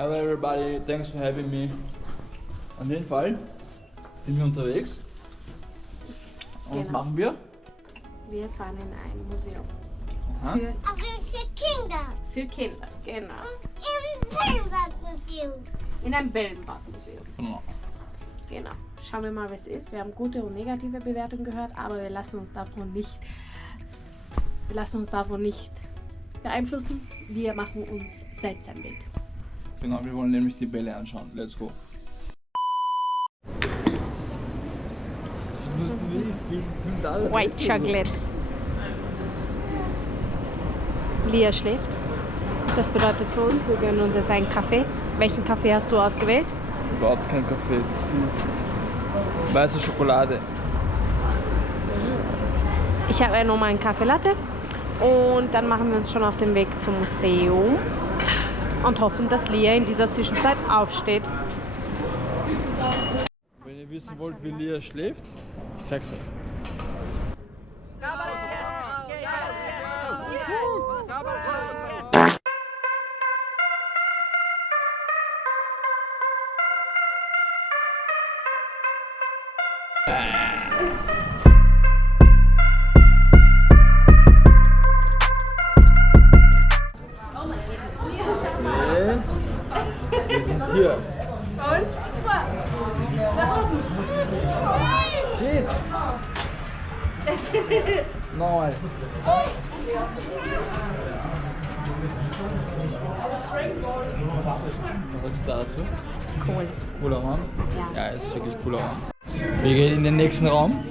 Hello everybody, thanks for having me. Auf jeden Fall sind wir unterwegs. Und was machen wir? Wir fahren in ein Museum. Aha. Also für Kinder. Für Kinder, genau. Im Filmbadmuseum. In ein Wellenbadmuseum. Genau. Genau. Schauen wir mal, was es ist. Wir haben gute und negative Bewertungen gehört, aber wir lassen uns davon nicht beeinflussen. Wir machen uns selbst ein Bild. Genau, wir wollen nämlich die Bälle anschauen. Let's go. White Chocolate. Lia schläft. Das bedeutet für uns, wir gönnen uns jetzt einen Kaffee. Welchen Kaffee hast du ausgewählt? Überhaupt kein Kaffee, das ist weiße Schokolade. Ich habe nur meinen Kaffee Latte. Und dann machen wir uns schon auf den Weg zum Museum und hoffen, dass Lia in dieser Zwischenzeit aufsteht. Wenn ihr wissen wollt, wie Lia schläft, ich zeig's euch. Wir sind hier. Und? Da oben. Tschüss. Nochmal. Was sagst du dazu? Cool. Cooler Raum? Ja. Ja, ist wirklich cooler Raum. Wir gehen in den nächsten Raum.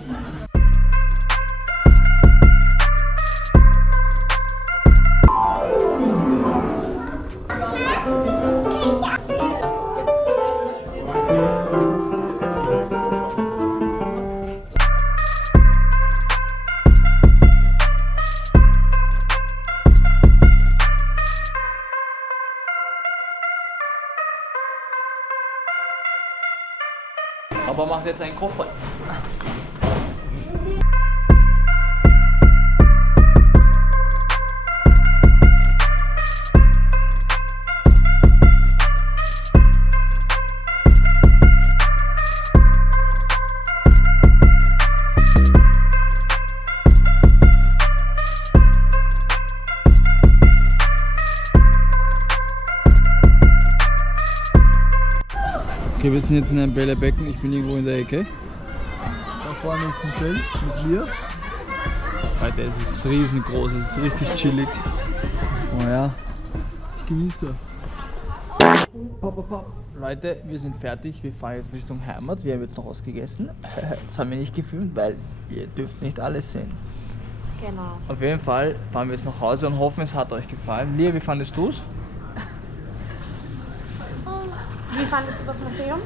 Papa macht jetzt einen Koffer. Okay, wir sind jetzt in einem Bällebecken, ich bin irgendwo in der Ecke. Da vorne ist ein Feld mit mir. Alter, es ist riesengroß, es ist richtig chillig. Oh ja, ich genieße das. Leute, wir sind fertig, wir fahren jetzt Richtung Heimat, wir haben jetzt noch was gegessen. Das haben wir nicht gefilmt, weil ihr dürft nicht alles sehen. Genau. Auf jeden Fall fahren wir jetzt nach Hause und hoffen, es hat euch gefallen. Lia, wie fandest du es? Wie fandest du das Museum?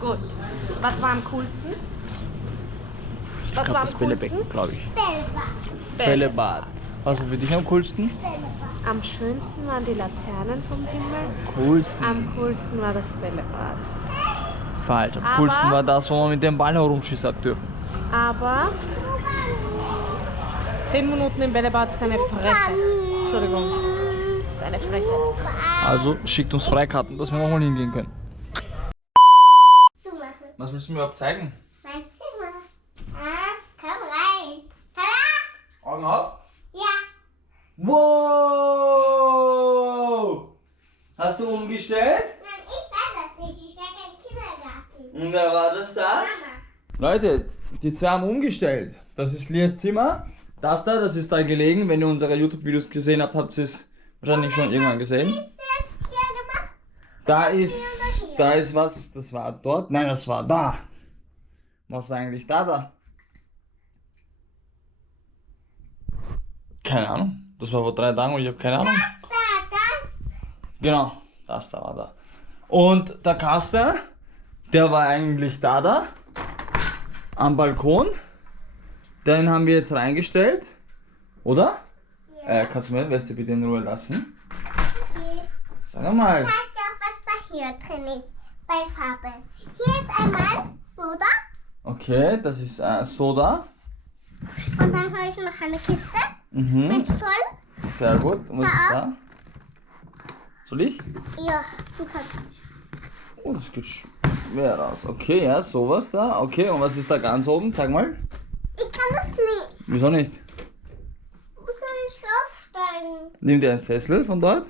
Gut. Was war am coolsten? Was war am coolsten? glaube ich. Bällebad. Bällebad. Was war für dich am coolsten? Am schönsten waren die Laternen vom Himmel. Coolsten. Am coolsten war das Bällebad. Falsch. Am Aber- coolsten war das, wo wir mit dem Ball herumschießen dürfen. Aber 10 Minuten im Bällebad ist eine Frechheit. Entschuldigung. Das ist eine Frechheit. Also schickt uns Freikarten, dass wir nochmal hingehen können. Zumachen. Was willst du mir überhaupt zeigen? Mein Zimmer. Ah, komm rein. Tada! Augen auf. Ja. Wow! Hast du umgestellt? Nein, ich weiß das nicht. Ich werde kein Kindergarten. Und wer war das da? Mama. Leute, die zwei haben umgestellt. Das ist Lias Zimmer. Das ist da gelegen. Wenn ihr unsere YouTube-Videos gesehen habt, habt ihr es wahrscheinlich schon irgendwann gesehen. Hast du das hier gemacht? Da ist was. Das war dort. Nein, das war da. Was war eigentlich da? Keine Ahnung. Das war vor 3 Tagen und ich habe keine Ahnung. Das. Genau, das da war da. Und der Kasten, der war eigentlich da. Am Balkon. Den haben wir jetzt reingestellt. Oder? Ja. Kannst du mir den Weste bitte in Ruhe lassen? Okay. Sag mal. Zeig doch, was da hier drin ist. Bei Farbe. Hier ist einmal Soda. Okay, das ist Soda. Und dann habe ich noch eine Kiste Mhm. mit voll. Sehr gut. Und was ist da? Soll ich? Ja, du kannst. Oh, das geht schwer raus. Okay, ja, sowas da. Okay, und was ist da ganz oben? Zeig mal. Ich kann das nicht. Wieso nicht? Wo soll ich raufsteigen? Nimm dir einen Sessel von dort.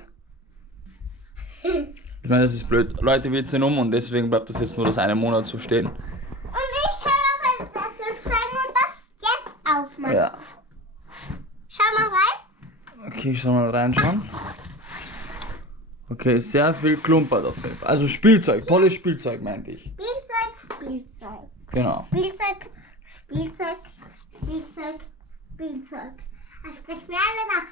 Ich meine, das ist blöd. Leute, wir ziehen um und deswegen bleibt das jetzt nur das 1 Monat so stehen. Und ich kann auf einen Sessel steigen und das jetzt aufmachen. Ja. Schau mal rein. Okay, ich soll mal reinschauen. Okay, sehr viel klumpert auf jeden Fall. Also Spielzeug, tolles Spielzeug meinte ich. Spielzeug. Genau. Spielzeug. Sprich mir alle nach.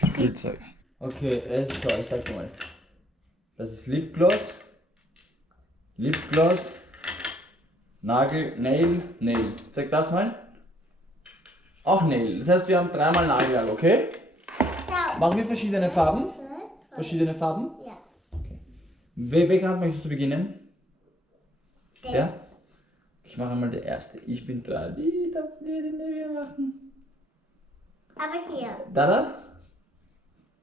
Spielzeug. Okay, so, ich sag mal. Das ist Lipgloss. Nail. Sag das mal. Auch Nail. Das heißt, wir haben 3-mal Nagellack, okay? Schau. Machen wir verschiedene Farben? Verschiedene Farben? Ja. Welche Hand möchtest du beginnen? Den. Ja? Ich mache mal der erste. Ich bin dran. Ich darf den wir machen. Aber hier, Da?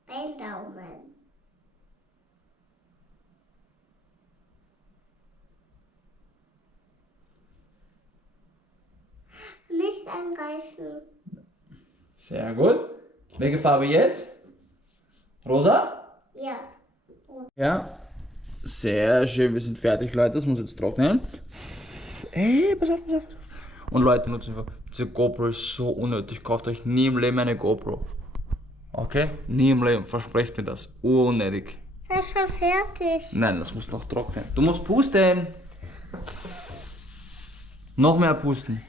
dein Daumen. Nicht angreifen. Sehr gut. Welche Farbe jetzt? Rosa? Ja. Ja. Sehr schön, wir sind fertig, Leute. Das muss jetzt trocknen. Ey, pass auf. Und Leute, nutzt einfach. Diese GoPro ist so unnötig. Kauft euch nie im Leben eine GoPro. Okay? Nie im Leben. Versprecht mir das. Unnötig. Sei schon fertig. Nein, das muss noch trocknen. Du musst pusten. Noch mehr pusten.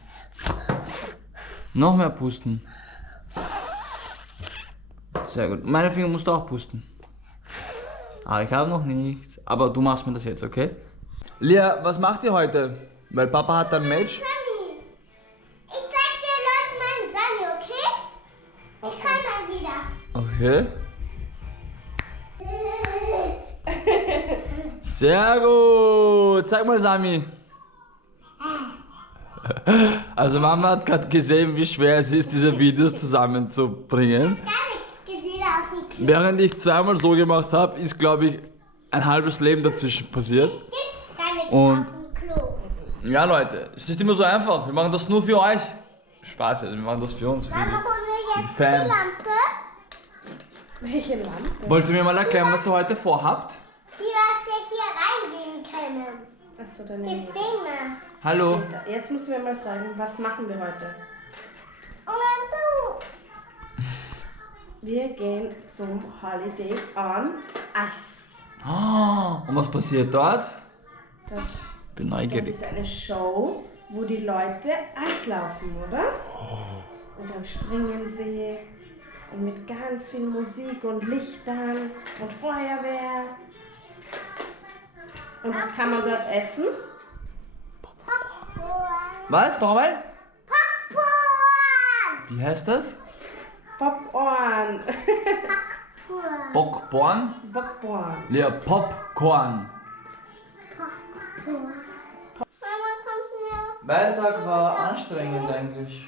Noch mehr pusten. Sehr gut. Meine Finger musst du auch pusten. Aber ich habe noch nichts. Aber du machst mir das jetzt, okay? Lia, was macht ihr heute? Weil Papa hat ein Match. Sunny, ich zeig dir Leute meinen Sunny, okay? Ich kann dann wieder. Okay. Sehr gut. Zeig mal, Sami. Also Mama hat gerade gesehen, wie schwer es ist, diese Videos zusammenzubringen. Gar nichts gesehen auf dem Klo. Während ich 2-mal so gemacht habe, ist, glaube ich, ein halbes Leben dazwischen passiert. Gibt's gar nichts Und- auf dem Klo. Ja, Leute, es ist nicht immer so einfach. Wir machen das nur für euch. Spaß, also wir machen das für uns. Für Mama, die. hol mir jetzt Fan. die Lampe. Welche Lampe? Wollt ihr mir mal erklären, was ihr heute vorhabt? Die, was wir hier reingehen können. Achso, Die deine Finger. Hallo. Jetzt musst du mir mal sagen, was machen wir heute? Und Wir gehen zum Holiday on Ice. Oh, und was passiert dort? Das Bin Das neugierig. ist eine Show, wo die Leute Eislaufen, oder? Und dann springen sie und mit ganz viel Musik und Lichtern und Feuerwehr. Und das kann man dort essen. Was? Nochmal? Popcorn. Wie heißt das? Popcorn. Popcorn? Popcorn. Ja, Popcorn. Mama, kommst du mir? Mein Tag war anstrengend eigentlich.